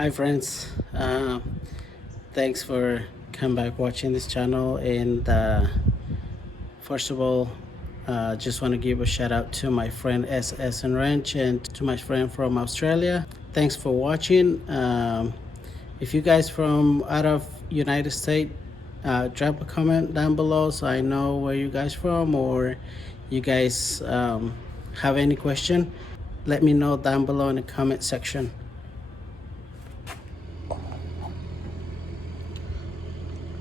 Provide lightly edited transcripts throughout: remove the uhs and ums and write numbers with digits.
Hi friends, thanks for come back watching this channel. And first of all, just want to give a shout out to my friend SS and Ranch and to my friend from Australia. Thanks for watching. If you guys from out of United States, drop a comment down below so I know where you guys from, or you guys have any question. Let me know down below in the comment section.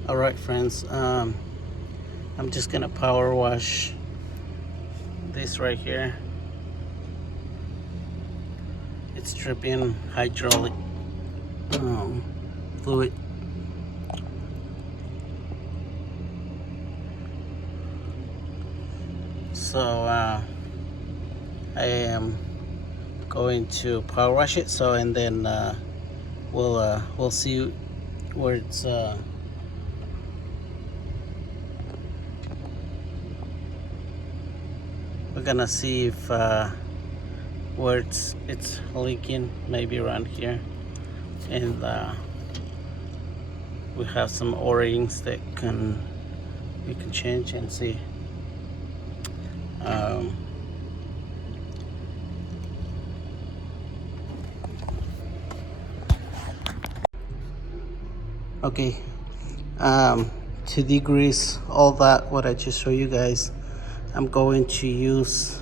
All right, friends. I'm just gonna power wash this right here. It's dripping hydraulic fluid. So I am going to power wash it. So and then we'll see where it's. We're gonna see if where it's leaking, maybe around here, and we have some O-rings that we can change and see. Okay, to degrease all that what I just showed you guys, I'm going to use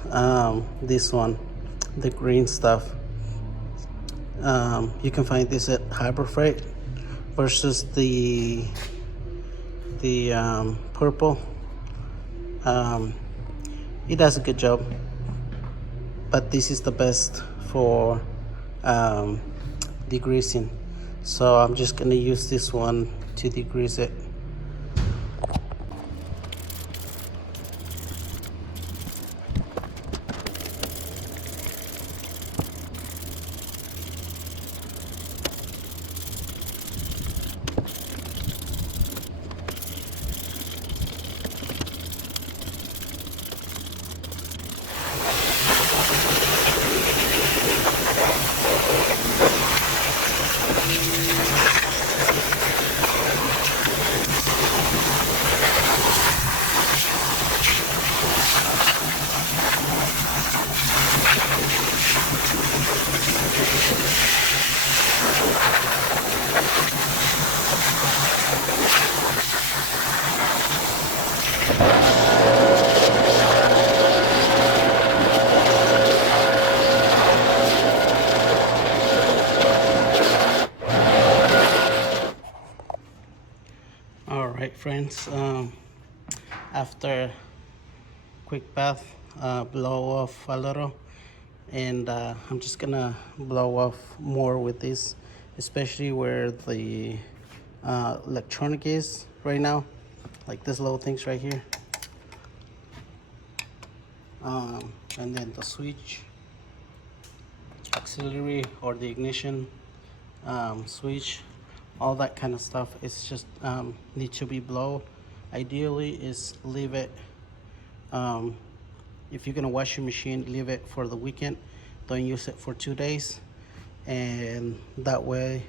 this one, the green stuff. You can find this at Harbor Freight versus the purple. It does a good job, but this is the best for degreasing. So I'm just gonna use this one to degrease it. All right, friends. After quick bath, blow off a little, and I'm just gonna blow off more with this, especially where the electronic is right now, like this little things right here, and then the switch, auxiliary, or the ignition switch, all that kind of stuff. It's just need to be blown. Ideally is leave it, if you're gonna wash your machine, leave it for the weekend. Don't use it for 2 days, and that way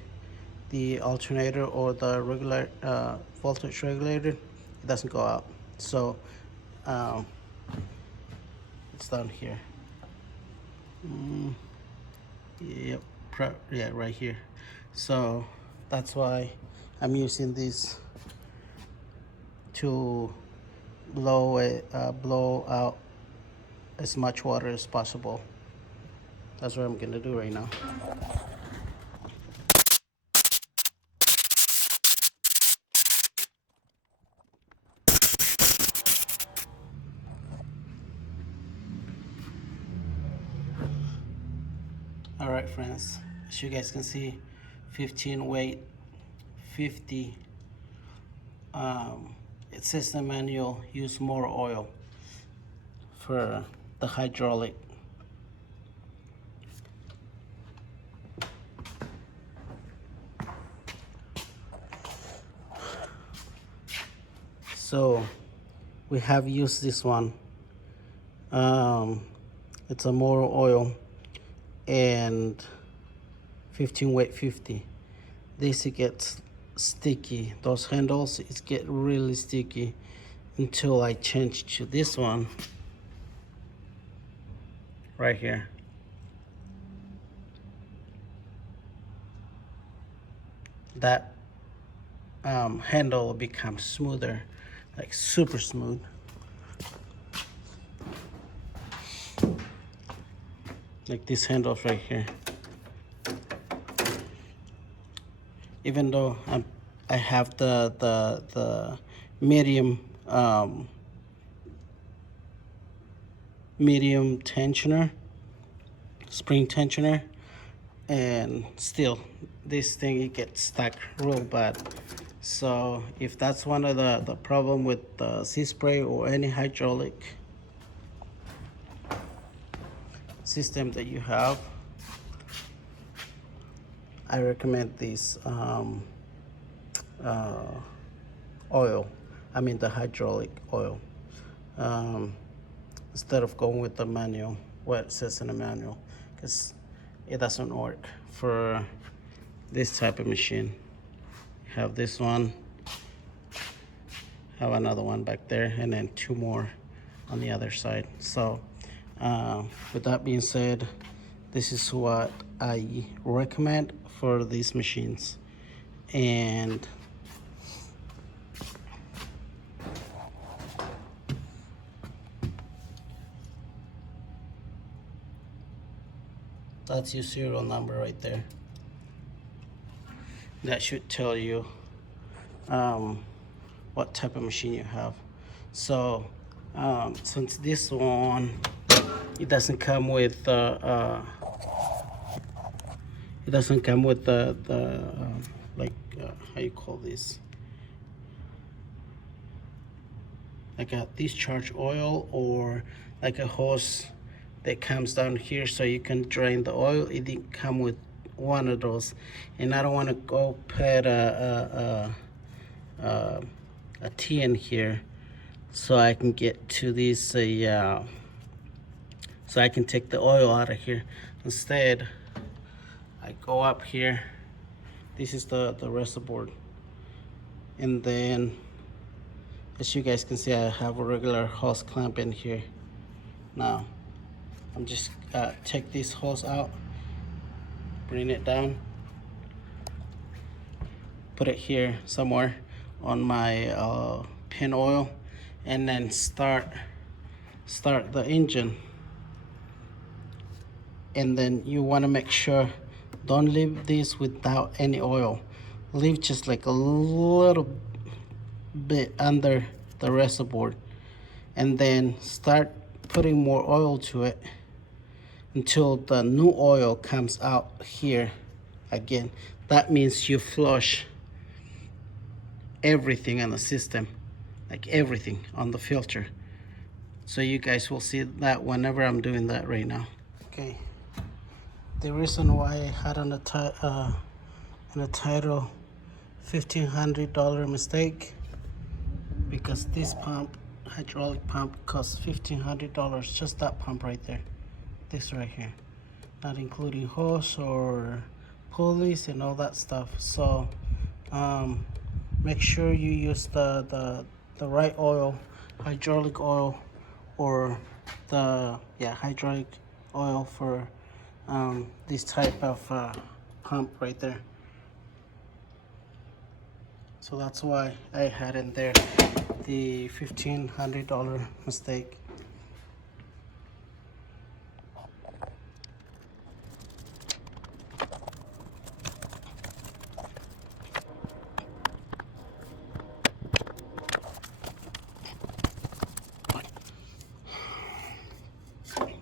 the alternator or the regular voltage regulator, it doesn't go out. So it's down here. Yep, yeah, right here. So that's why I'm using this to blow out as much water as possible. That's what I'm gonna do right now. All right, friends, as you guys can see, 15 weight, 50. It says the manual, use more oil for the hydraulic. So we have used this one. It's a more oil and 15 weight 50. this it gets sticky. Those handles, it get really sticky until I change to this one right here. That handle becomes smoother, like super smooth. Like these handles right here. Even though I have the medium medium tensioner, spring tensioner, and still this thing, it gets stuck real bad. So if that's one of the problem with the sea spray or any hydraulic system that you have, I recommend this oil. I mean the hydraulic oil, instead of going with the manual, what it says in the manual, because it doesn't work for this type of machine. You have this one, have another one back there, and then two more on the other side. So with that being said, this is what I recommend for these machines. And that's your serial number right there. That should tell you what type of machine you have. So since this one, it doesn't come with the like how you call this, like a discharge oil or like a hose that comes down here so you can drain the oil. It didn't come with one of those, and I don't want to go put a T in here so I can get to this so I can take the oil out of here. Instead, I go up here. This is the reservoir, and then as you guys can see, I have a regular hose clamp in here. Now I'm just take this hose out, bring it down, put it here somewhere on my pin oil, and then start the engine. And then you want to make sure, don't leave this without any oil. Leave just like a little bit under the reservoir, and then start putting more oil to it until the new oil comes out here again. That means you flush everything on the system, like everything on the filter. So you guys will see that whenever I'm doing that right now. Okay, the reason why I had on the title $1,500 mistake, because this pump, hydraulic pump, costs $1,500. Just that pump right there, this right here, not including hose or pulleys and all that stuff. So make sure you use the right oil, hydraulic oil, or the hydraulic oil for this type of pump right there. So that's why I had in there the $1,500 mistake.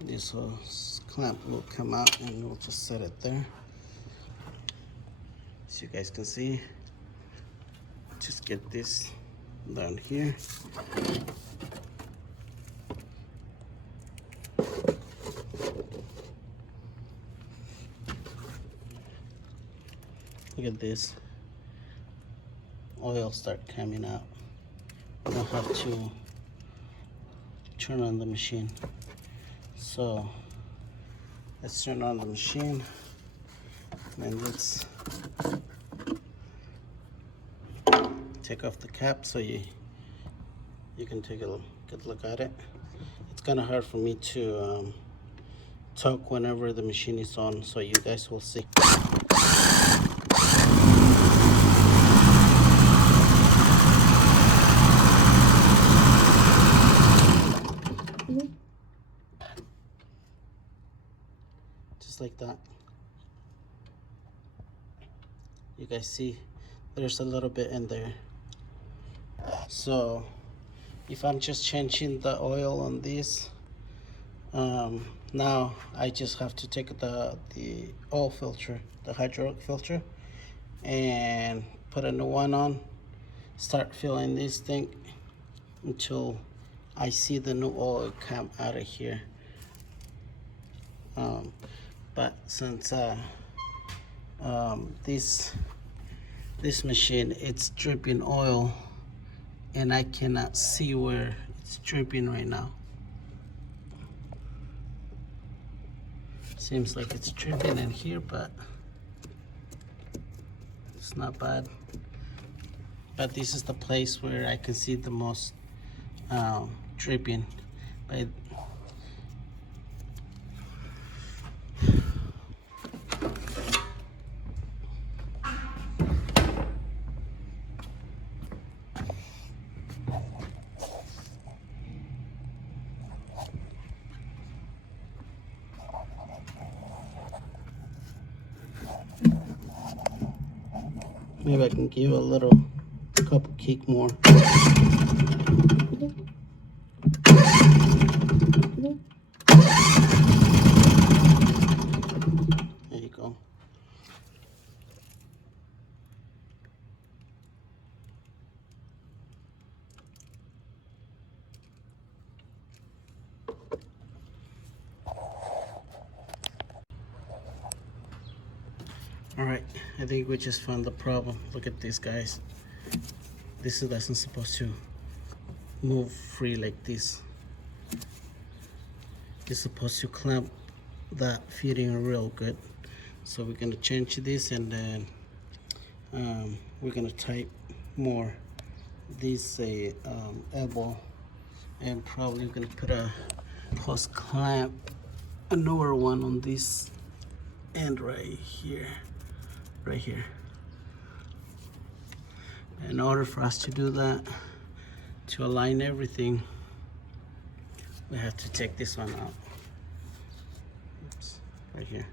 This clamp will come out, and we'll just set it there so you guys can see. Just get this down here. Look at this. Oil start coming out. You don't have to turn on the machine. So let's turn on the machine, and let's take off the cap so you can take a good look at it. It's kind of hard for me to talk whenever the machine is on, so you guys will see. Just like that. You guys see there's a little bit in there. So if I'm just changing the oil on this, now I just have to take the oil filter, the hydraulic filter, and put a new one on, start filling this thing until I see the new oil come out of here. But since this machine, it's dripping oil and I cannot see where it's dripping right now. Seems like it's dripping in here, but it's not bad. But this is the place where I can see the most dripping. But maybe I can give a couple kick more. There you go. All right, I think we just found the problem. Look at this, guys. This isn't supposed to move free like this. It's supposed to clamp that fitting real good. So we're gonna change this, and then we're gonna type more this elbow, and probably gonna put a hose clamp, a newer one on this end right here. In order for us to do that, to align everything, we have to take this one out. Oops, right here.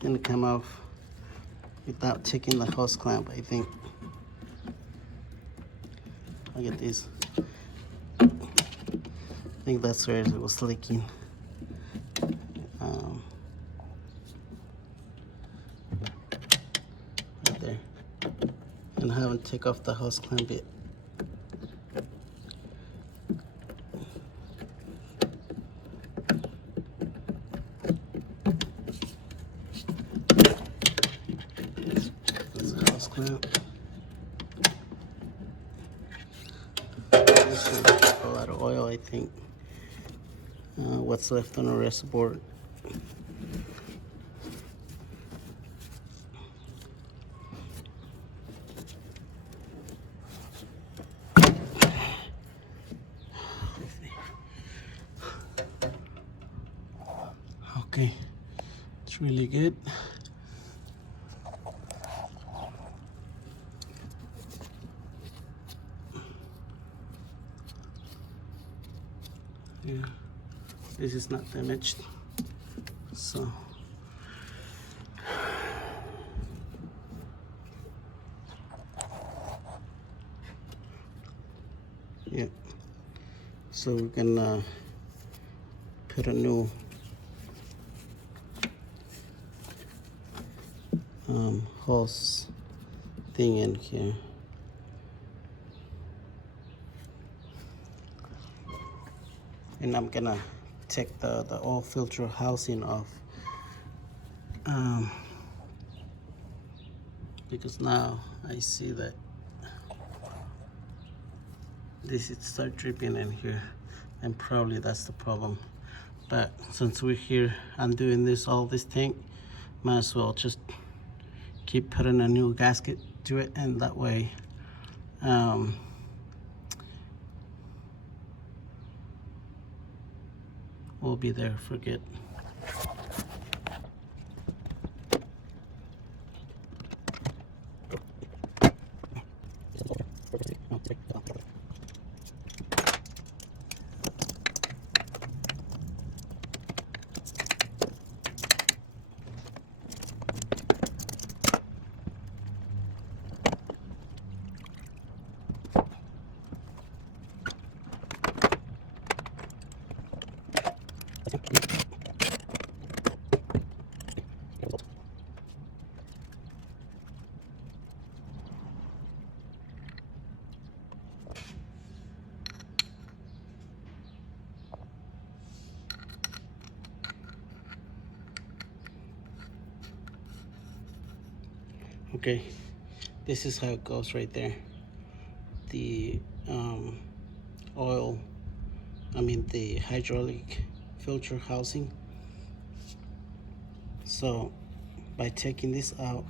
Gonna come off without taking the hose clamp, I think. Look at this. I think that's where it was leaking. Right there. And I haven't taken off the hose clamp yet. That's the hose clamp. This should take a lot of oil, I think. What's left on the rest board. Okay, it's really good. Yeah, this is not damaged, so yeah. So we're gonna put a new hose thing in here. And I'm gonna take the oil filter housing off, because now I see that this it start dripping in here, and probably that's the problem. But since we're here undoing all this tank, might as well just keep putting a new gasket to it, and that way we'll be there for good. Okay, this is how it goes right there. The the hydraulic filter housing. So by taking this out,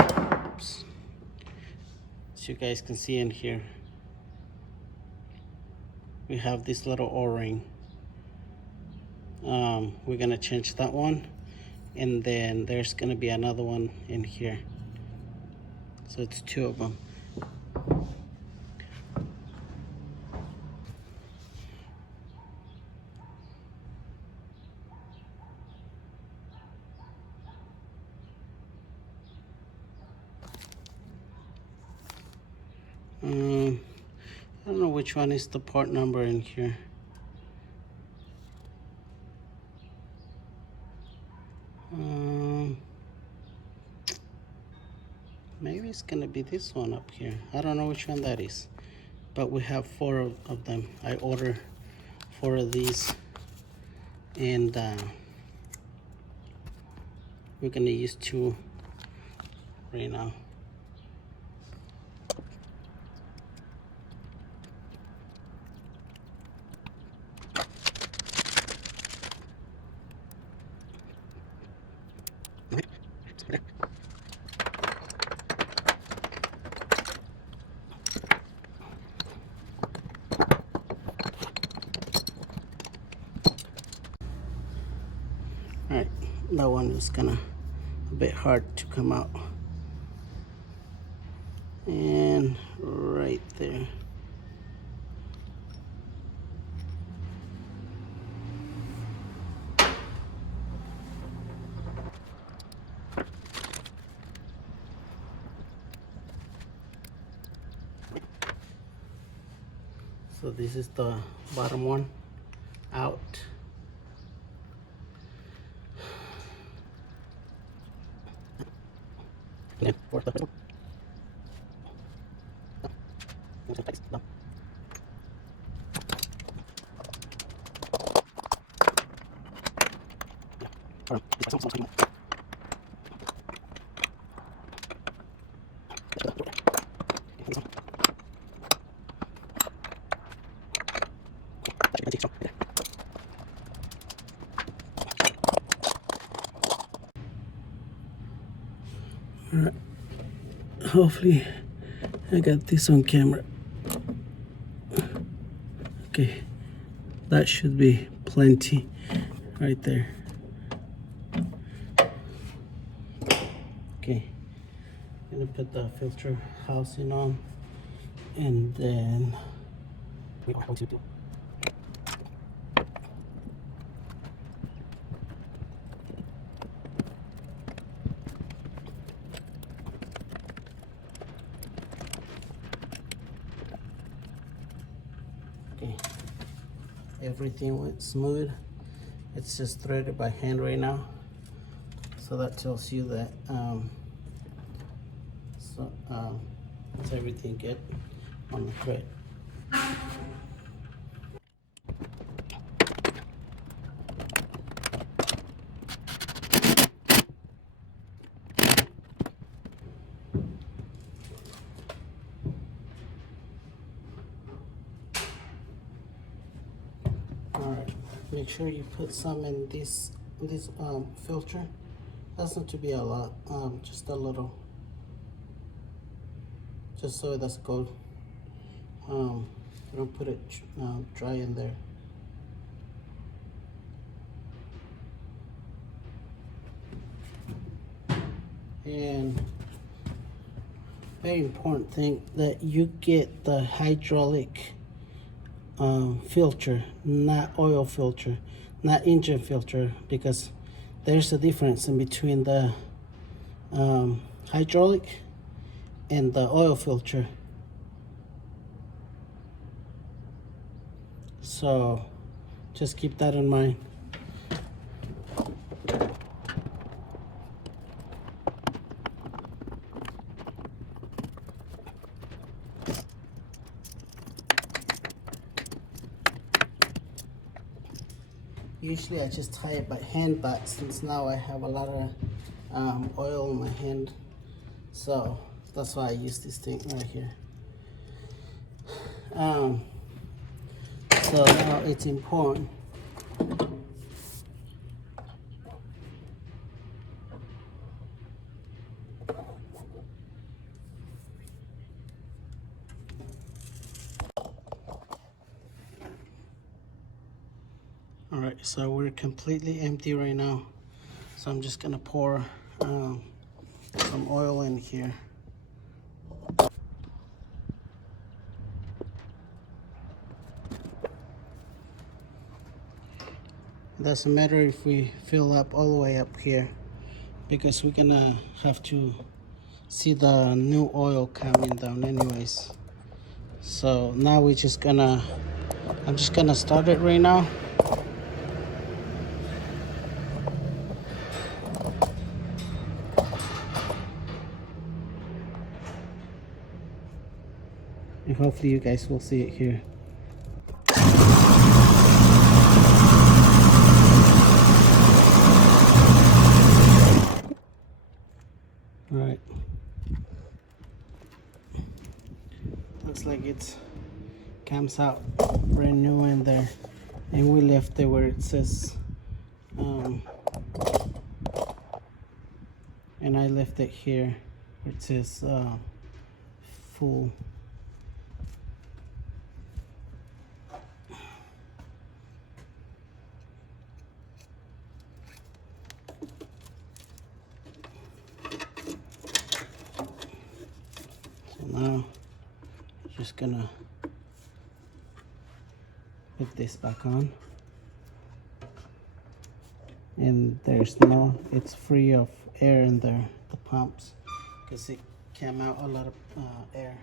oops, so you guys can see in here, we have this little O-ring. We're gonna change that one, and then there's gonna be another one in here, so it's two of them. I don't know which one is the part number in here. Maybe it's gonna be this one up here. I don't know which one that is, but we have four of them. I ordered 4 of these, and we're gonna use 2 right now. Alright, that one is gonna a bit hard to come out. And right there. So this is the bottom one out. Yeah, for the middle. Alright, hopefully I got this on camera. Okay, that should be plenty right there. Okay, I'm gonna put the filter housing on, and then okay, everything went smooth. It's just threaded by hand right now, so that tells you that it's everything good on the thread. make sure you put some in this filter. Doesn't to be a lot, just a little, just so it doesn't go. You don't put it dry in there. And very important thing that you get the hydraulic filter, not oil filter, not engine filter, because there's a difference in between the hydraulic and the oil filter. So just keep that in mind. Usually I just tie it by hand, but since now I have a lot of oil in my hand, so that's why I use this thing right here. So now it's important. All right, so we're completely empty right now. So I'm just gonna pour some oil in here. It doesn't matter if we fill up all the way up here, because we're gonna have to see the new oil coming down anyways. So now we're just gonna, I'm just gonna start it right now. And hopefully you guys will see it here. All right. Looks like it comes out brand new in there. And we left it where it says, and I left it here where it says full. Now, just gonna put this back on, and there's no, it's free of air in there, the pumps, because it came out a lot of air.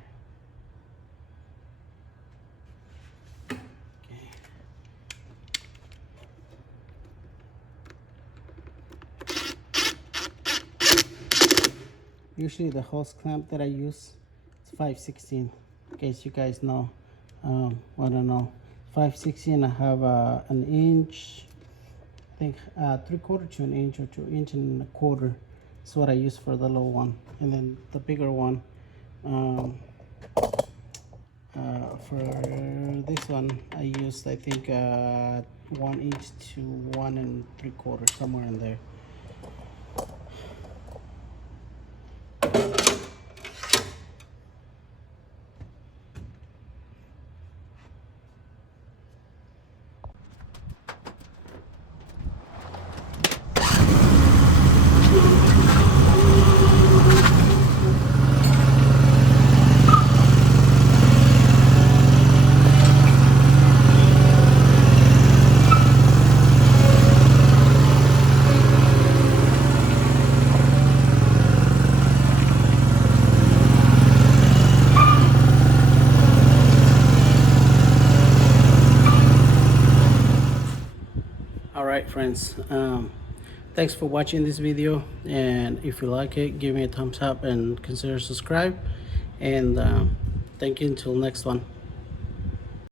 Okay. Usually the hose clamp that I use, 5/16, in case you guys know. I don't know, 5/16. I have an inch, I think 3/4 to an inch, or 2 inch and a quarter. That's what I use for the low one, and then the bigger one, for this one I used, I think 1 inch to 1 3/4, somewhere in there. All right, friends, thanks for watching this video, and if you like it, give me a thumbs up and consider subscribe, and thank you until next one.